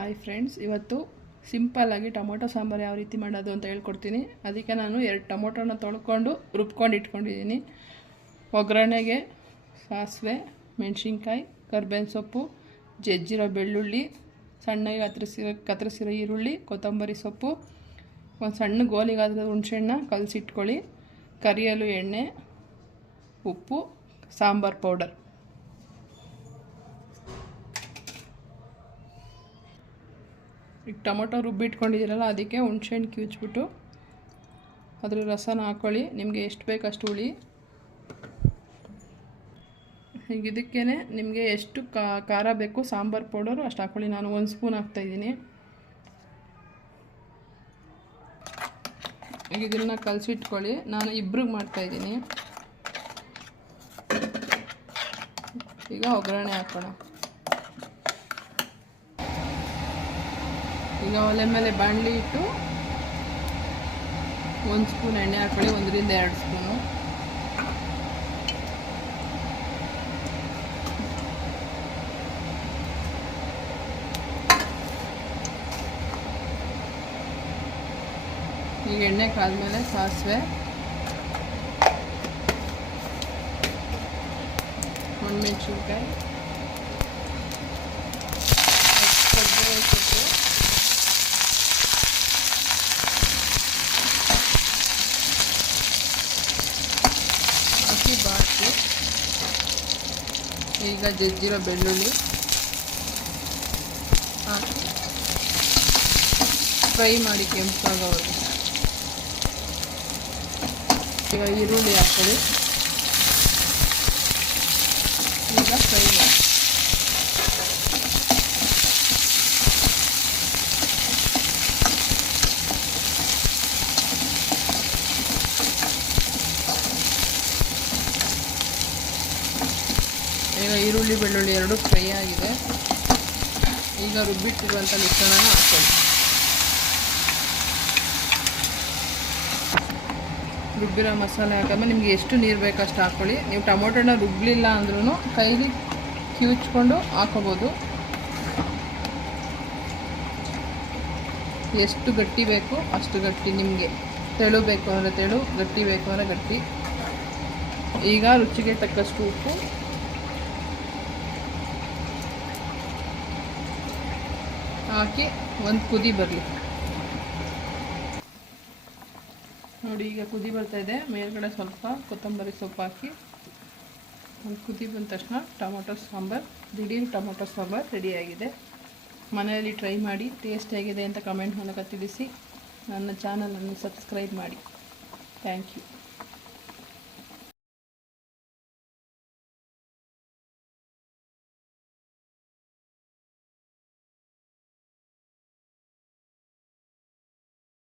Hi friends ಇವತ್ತು ಸಿಂಪಲ್ಲಾಗಿ tomato sambar ಯಾವ ರೀತಿ ಮಾಡೋದು ಅಂತ ಹೇಳ್ಕೊಡ್ತೀನಿ. ಅದಕ್ಕೆ ನಾನು ಎರಡು ಟೊಮೊಟೊನ ತೊಳ್ಕೊಂಡು ರುಬ್ಕೊಂಡು ಇಟ್ಕೊಂಡಿದ್ದೀನಿ. ಒಗ್ಗರಣೆಗೆ ಸಾಸಿವೆ, ಮೆಣಸಿನ್ಕಾಯಿ, ಕರ್ಬೇವಿನ ಸೊಪ್ಪು, ಜಜ್ಜಿರೋ ಬೆಳ್ಳುಳ್ಳಿ ಸಣ್ಣಗೆ ಕತ್ತರಿಸಿರೋ ಕತ್ತರಿಸಿರೋ ಈರುಳ್ಳಿ, ಕೊತ್ತಂಬರಿ ಸೊಪ್ಪು, ಒಂದು ಸಣ್ಣ ಗೋಲಿಗಾದ ಹುಣಸೆಣ್ಣ ಕಲಸಿಟ್ಕೊಳ್ಳಿ. ಕರಿಯಲು ಎಣ್ಣೆ, ಉಪ್ಪು, ಸಾಂಬಾರು ಪೌಡರ್. ಟೊಮೊಟೊ ರುಬ್ಬಿಟ್ಕೊಂಡಿದ್ದೀರಲ್ಲ, ಅದಕ್ಕೆ ಹುಣ್ಸೆಹಣ್ಣು ಕಿವಿಚ್ಬಿಟ್ಟು ಅದ್ರ ರಸನ ಹಾಕ್ಕೊಳ್ಳಿ ನಿಮಗೆ ಎಷ್ಟು ಬೇಕು ಅಷ್ಟು ಹುಳಿ. ಈಗ ಇದಕ್ಕೇ ನಿಮಗೆ ಎಷ್ಟು ಖಾರ ಬೇಕು ಸಾಂಬಾರು ಪೌಡರು ಅಷ್ಟು ಹಾಕ್ಕೊಳ್ಳಿ ನಾನು ಒಂದು ಸ್ಪೂನ್ ಹಾಕ್ತಾಯಿದ್ದೀನಿ ಈಗ ಇದನ್ನ ಕಲಸಿಟ್ಕೊಳ್ಳಿ. ನಾನು ಇಬ್ರಿಗೆ ಮಾಡ್ತಾಯಿದ್ದೀನಿ ಈಗ ಒಗ್ಗರಣೆ ಹಾಕೋಣ. ಈಗ ಒಲೆ ಮೇಲೆ ಬಾಣಲಿ ಇಟ್ಟು ಒಂದು ಸ್ಪೂನ್ ಎಣ್ಣೆ ಹಾಕೊಳ್ಳಿ ಒಂದರಿಂದ ಎರಡು ಸ್ಪೂನು. ಈಗ ಎಣ್ಣೆ ಕಾದ್ಮೇಲೆ ಸಾಸಿವೆ. ಒಣಮೆಣ್ಸಿನ್ಕಾಯಿ ಕೊಬ್ಬರಿ ಸೊಪ್ಪು ಬಾಕಿ ಈಗ ಜಜ್ಜಿರೋ ಬೆಳ್ಳುಳ್ಳಿ ಹಾಕಿ. ಫ್ರೈ ಮಾಡಿ ಕೆಂಪಾಗವರು ಈಗ ಈರುಳ್ಳಿ ಹಾಕೊಳ್ಳಿ ಈಗ ಫ್ರೈ ಮಾಡಿ. ಈಗ ಈರುಳ್ಳಿ, ಬೆಳ್ಳುಳ್ಳಿ ಎರಡು ಫ್ರೈ ಆಗಿದೆ. ಈಗ ರುಬ್ಬಿಟ್ಟಿರುವಂಥ ಮಿಶ್ರಣನ ಹಾಕ್ಕೊಳ್ಳಿ ರುಬ್ಬಿರೋ ಮಸಾಲೆ ಹಾಕಿದ್ಮೇಲೆ ನಿಮಗೆ ಎಷ್ಟು ನೀರು ಬೇಕು ಅಷ್ಟು ಹಾಕ್ಕೊಳ್ಳಿ ನೀವು ಟೊಮೊಟೊನ ರುಬ್ಬಲಿಲ್ಲ ಅಂದ್ರೂ ಕೈಲಿ ಕಿವುಚ್ಕೊಂಡು ಹಾಕೋಬೋದು. ಎಷ್ಟು ಗಟ್ಟಿ ಬೇಕು ಅಷ್ಟು ಗಟ್ಟಿ ನಿಮಗೆ. ತೆಳು ಬೇಕು ಅಂದರೆ ತೆಳು, ಗಟ್ಟಿ ಬೇಕು ಅಂದರೆ ಗಟ್ಟಿ. ಈಗ ರುಚಿಗೆ ತಕ್ಕಷ್ಟು ಉಪ್ಪು. ಹಾಕಿ ಒಂದು ಕುದಿ ಬರಲಿ. ನೋಡಿ, ಈಗ ಕುದಿ ಬರ್ತಾ ಇದೆ. ಮೇಲ್ಗಡೆ ಸ್ವಲ್ಪ ಕೊತ್ತಂಬರಿ ಸೊಪ್ಪು ಹಾಕಿ ಒಂದು ಕುದಿ ಬಂದ ತಕ್ಷಣ ಟೊಮೊಟೊ ಸಾಂಬಾರು, ದಿಢೀರ್ ಟೊಮೊಟೊ ಸಾಂಬಾರು ರೆಡಿಯಾಗಿದೆ ಮನೆಯಲ್ಲಿ ಟ್ರೈ ಮಾಡಿ ಟೇಸ್ಟ್ ಹೇಗಿದೆ ಅಂತ ಕಮೆಂಟ್ ಮೂಲಕ ತಿಳಿಸಿ ನನ್ನ ಚಾನಲನ್ನು ಸಬ್ಸ್ಕ್ರೈಬ್ ಮಾಡಿ. Thank you